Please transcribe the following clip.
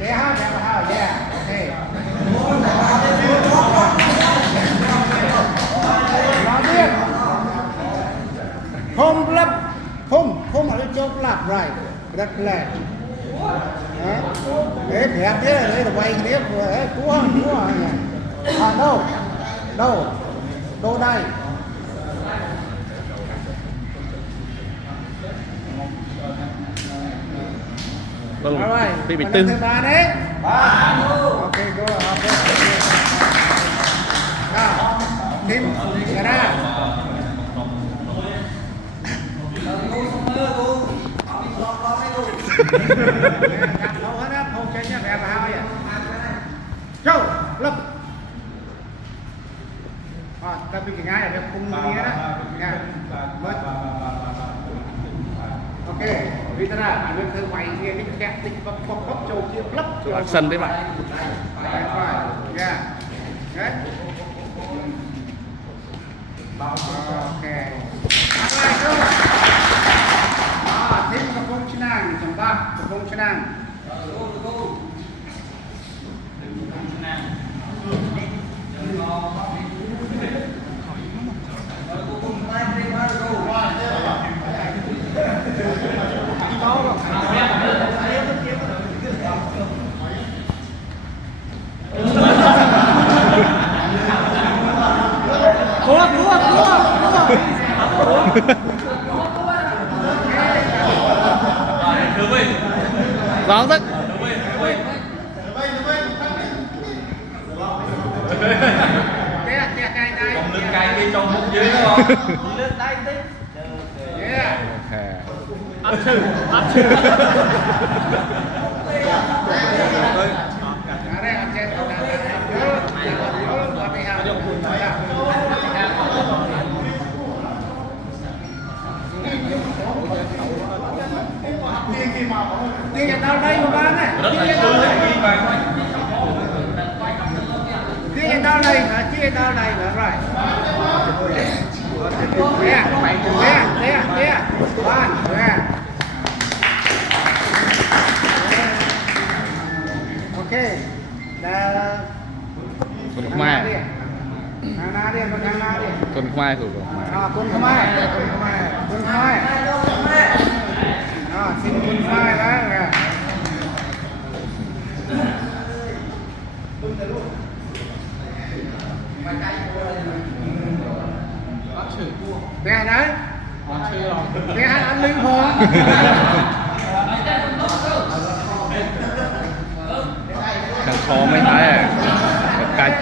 Thế ha, yeah, okay. Nói tiếp. Không lấp, không ở đây chỗ lặp rồi, rất là. Đấy, đẹp thế, đấy là quay tiếp rồi, cua nhỉ. À đâu đây. Vâng, bị Phần tư. thứ ba đấy. Ok, go. Nào, thêm cái ra. Gặp lâu hết á, không chơi nhá, đẹp vào vậy. Châu, lập. Tapi cái ngay là đẹp cùng nghĩa đó. Nha. Ok, Vitra, anh biết thơ mày nghe cái kẹt tích bắp châu kia lấp Chỗ sân đấy bạn. phải, yeah. Đấy. Ok. Alright, go. Thêm một công chức năng, chấm 3, một công chức năng. Rõ rất. Còn lưng cay kia trong bụng dưới đúng không? Lên tay tí. Áp trừ. Kia đâu đây mà ba này. Kia đâu đây mà rồi. There. One, there. Okay. Dah. Con Khmer. Hana dia, Hana dia. Con Khmer của Khmer. Kun Khmer. Xin Kun Khmer đó. Kìa đấy. Kìa anh linh hồn. Thằng khó mới thấy à. Cách.